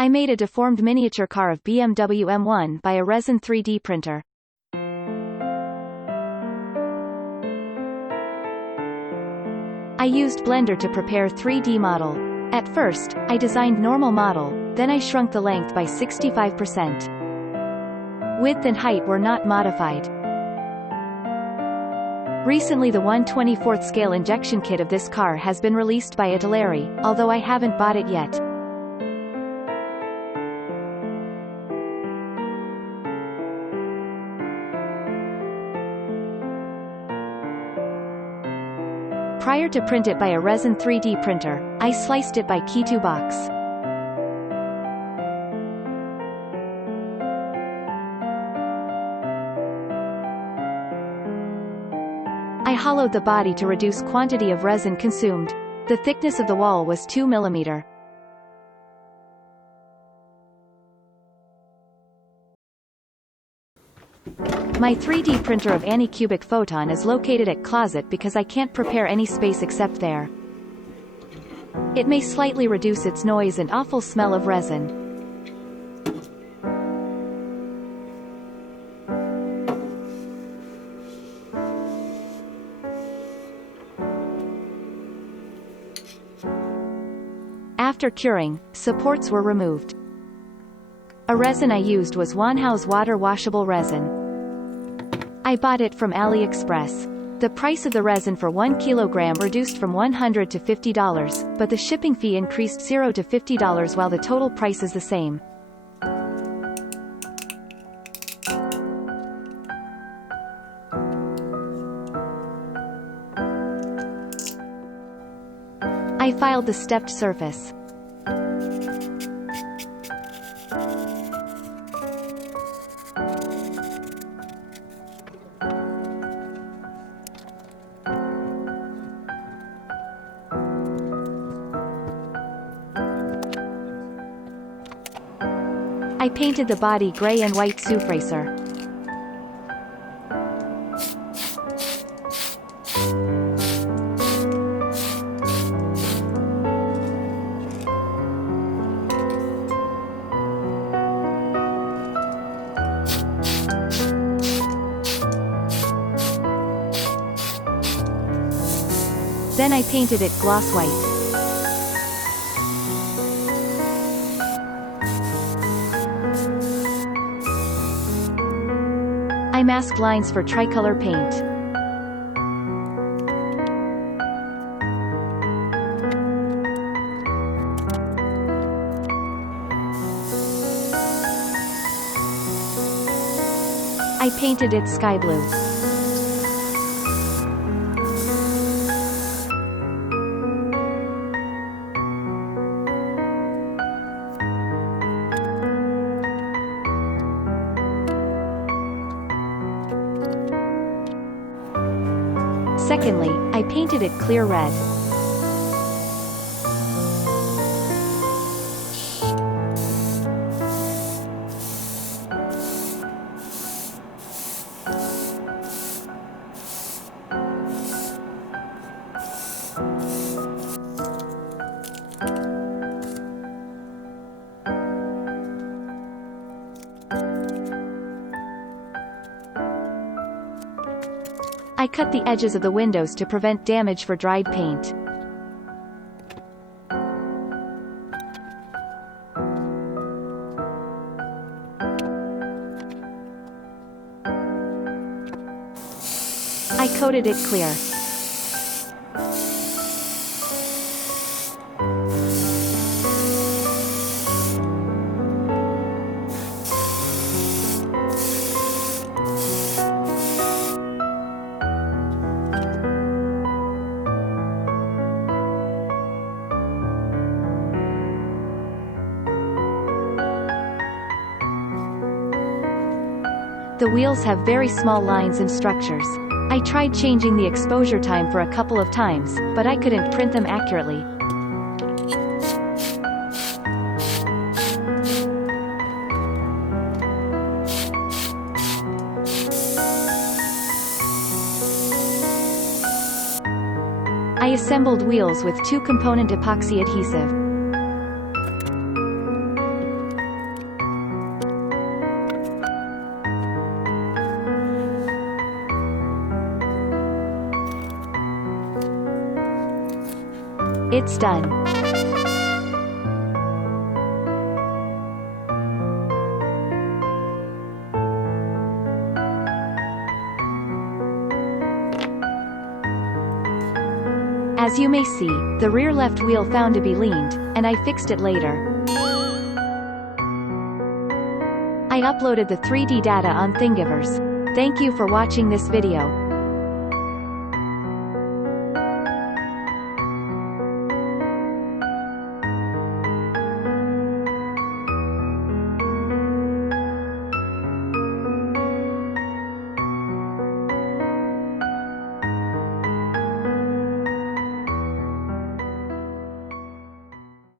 I made a deformed miniature car of BMW M1 by a resin 3D printer. I used Blender to prepare 3D model. At first, I designed normal model, then I shrunk the length by 65%. Width and height were not modified. Recently the 1/24th scale injection kit of this car has been released by Italeri, although I haven't bought it yet. Prior to print it by a resin 3D printer, I sliced it by Key2 box. I hollowed the body to reduce quantity of resin consumed. The thickness of the wall was 2 mm. My 3D printer of Anycubic Photon is located at closet because I can't prepare any space except there. It may slightly reduce its noise and awful smell of resin. After curing, supports were removed. A resin I used was Wanhao's water-washable resin. I bought it from AliExpress. The price of the resin for 1 kilogram reduced from $100 to $50, but the shipping fee increased $0 to $50 while the total price is the same. I filed the stepped surface. I painted the body gray and white Soufracer. Then I painted it gloss white. I masked lines for tricolor paint. I painted it sky blue. Secondly, I painted it clear red. I cut the edges of the windows to prevent damage for dried paint. I coated it clear. The wheels have very small lines and structures. I tried changing the exposure time for a couple of times, but I couldn't print them accurately. I assembled wheels with two-component epoxy adhesive. It's done. As you may see, the rear left wheel found to be leaned, and I fixed it later. I uploaded the 3D data on Thingivers. Thank you for watching this video.